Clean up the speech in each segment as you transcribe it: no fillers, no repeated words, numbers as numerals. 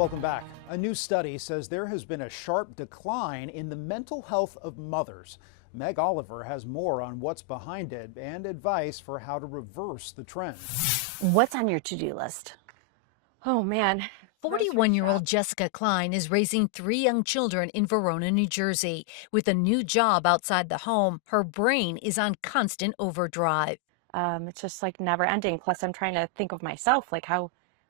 Welcome back. A new study says there has been a sharp decline in the mental health of mothers. Meg Oliver has more on what's behind it and advice for how to reverse the trend. What's on your to-do list? Oh man. Grocery 41-year-old shop. Jessica Klein is raising 3 young children in Verona, New Jersey. With a new job outside the home, her brain is on constant overdrive. It's just like never ending. Plus, I'm trying to think of myself, like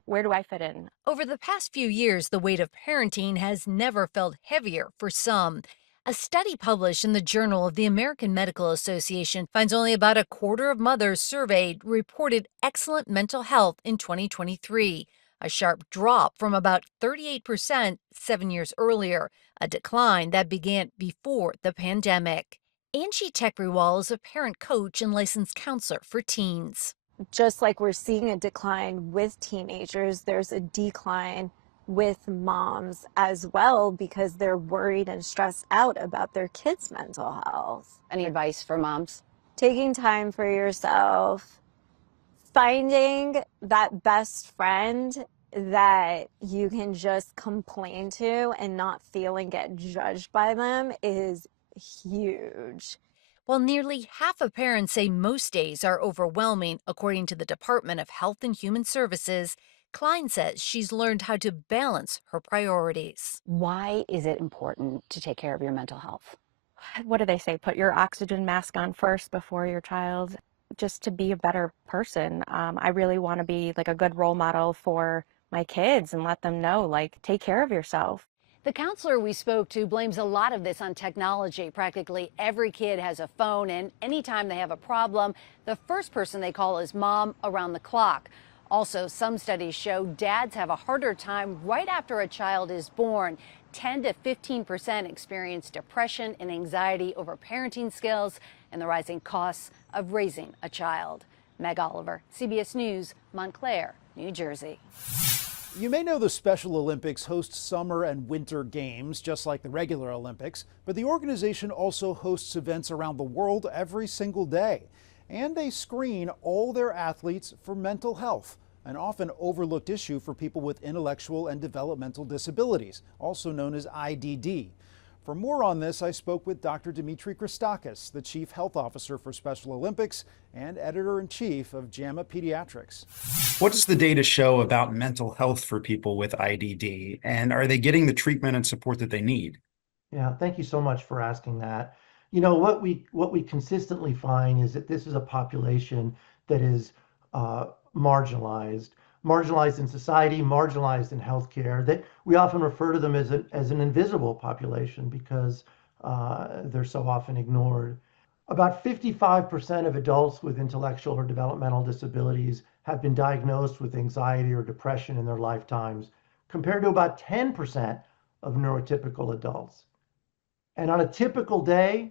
where do I fit in? Over the past few years, the weight of parenting has never felt heavier for some. A study published in the Journal of the American Medical Association finds only about a quarter of mothers surveyed reported excellent mental health in 2023, a sharp drop from about 38% 7 years earlier, a decline that began before the pandemic. Angie Tekriwal is a parent coach and licensed counselor for teens. Just like we're seeing a decline with teenagers, there's a decline with moms as well because they're worried and stressed out about their kids' mental health. Any advice for moms? Taking time for yourself, finding that best friend that you can just complain to and not feel and get judged by them is huge. While nearly half of parents say most days are overwhelming, according to the Department of Health and Human Services, Klein says she's learned how to balance her priorities. Why is it important to take care of your mental health? What do they say? Put your oxygen mask on first before your child, just to be a better person. I really want to be like a good role model for my kids and let them know, like, take care of yourself. The counselor we spoke to blames a lot of this on technology. Practically every kid has a phone, and anytime they have a problem, the first person they call is mom around the clock. Also, some studies show dads have a harder time right after a child is born. 10 to 15% experience depression and anxiety over parenting skills and the rising costs of raising a child. Meg Oliver, CBS News, Montclair, New Jersey. You may know the Special Olympics hosts summer and winter games, just like the regular Olympics, but the organization also hosts events around the world every single day. And they screen all their athletes for mental health, an often overlooked issue for people with intellectual and developmental disabilities, also known as IDD. For more on this, I spoke with Dr. Dimitri Christakis, the Chief Health Officer for Special Olympics and Editor-in-Chief of JAMA Pediatrics. What does the data show about mental health for people with IDD, and are they getting the treatment and support that they need? Yeah, thank you so much for asking that. You know, what we consistently find is that this is a population that is marginalized in society, marginalized in healthcare, that we often refer to them as an invisible population because they're so often ignored. About 55% of adults with intellectual or developmental disabilities have been diagnosed with anxiety or depression in their lifetimes, compared to about 10% of neurotypical adults. And on a typical day,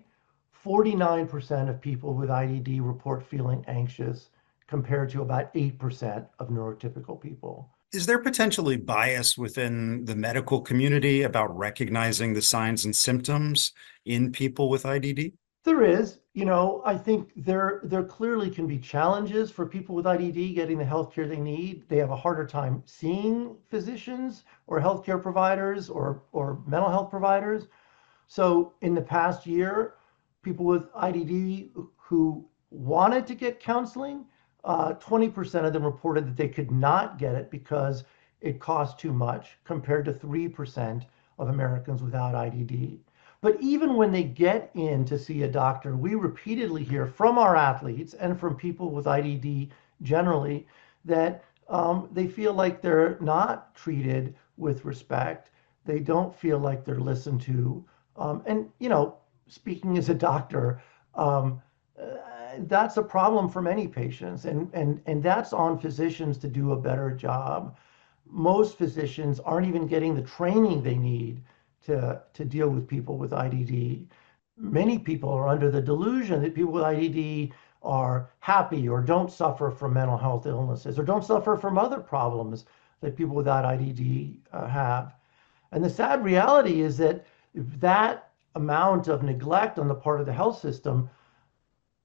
49% of people with IDD report feeling anxious, compared to about 8% of neurotypical people. Is there potentially bias within the medical community about recognizing the signs and symptoms in people with IDD? There is. You know, I think there clearly can be challenges for people with IDD getting the healthcare they need. They have a harder time seeing physicians or healthcare providers or mental health providers. So in the past year, people with IDD who wanted to get counseling, 20% of them reported that they could not get it because it cost too much, compared to 3% of Americans without IDD. But even when they get in to see a doctor, we repeatedly hear from our athletes and from people with IDD generally that they feel like they're not treated with respect. They don't feel like they're listened to. And, you know, speaking as a doctor, that's a problem for many patients, and that's on physicians to do a better job. Most physicians aren't even getting the training they need to deal with people with IDD. Many people are under the delusion that people with IDD are happy or don't suffer from mental health illnesses or don't suffer from other problems that people without IDD have. And the sad reality is that that amount of neglect on the part of the health system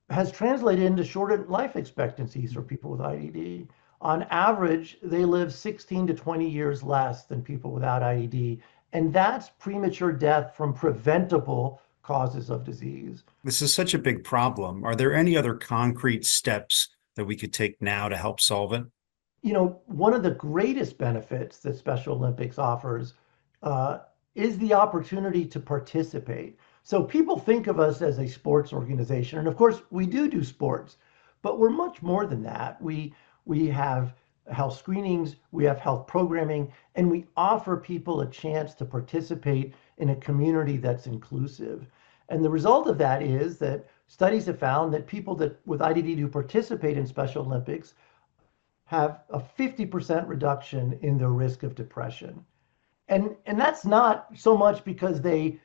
has translated into shorter life expectancies for people with IDD. on average, they live 16 to 20 years less than people without IED. And that's premature death from preventable causes of disease. This is such a big problem. Are there any other concrete steps that we could take now to help solve it? You know, one of the greatest benefits that Special Olympics offers is the opportunity to participate. So people think of us as a sports organization, and of course we do sports, but we're much more than that. We have health screenings, we have health programming, and we offer people a chance to participate in a community that's inclusive. And the result of that is that studies have found that people that with IDD who participate in Special Olympics have a 50% reduction in their risk of depression. And that's not so much because they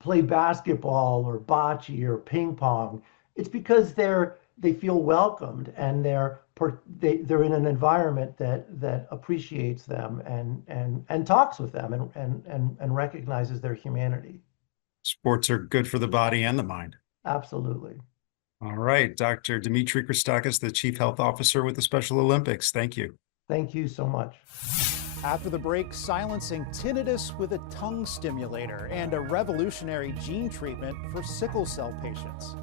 play basketball or bocce or ping pong. It's because they feel welcomed and they're in an environment that appreciates them and talks with them and recognizes their humanity. Sports are good for the body and the mind. Absolutely. All right, Dr. Dimitri Christakis, the Chief Health Officer with the Special Olympics. Thank you. Thank you so much. After the break, silencing tinnitus with a tongue stimulator and a revolutionary gene treatment for sickle cell patients.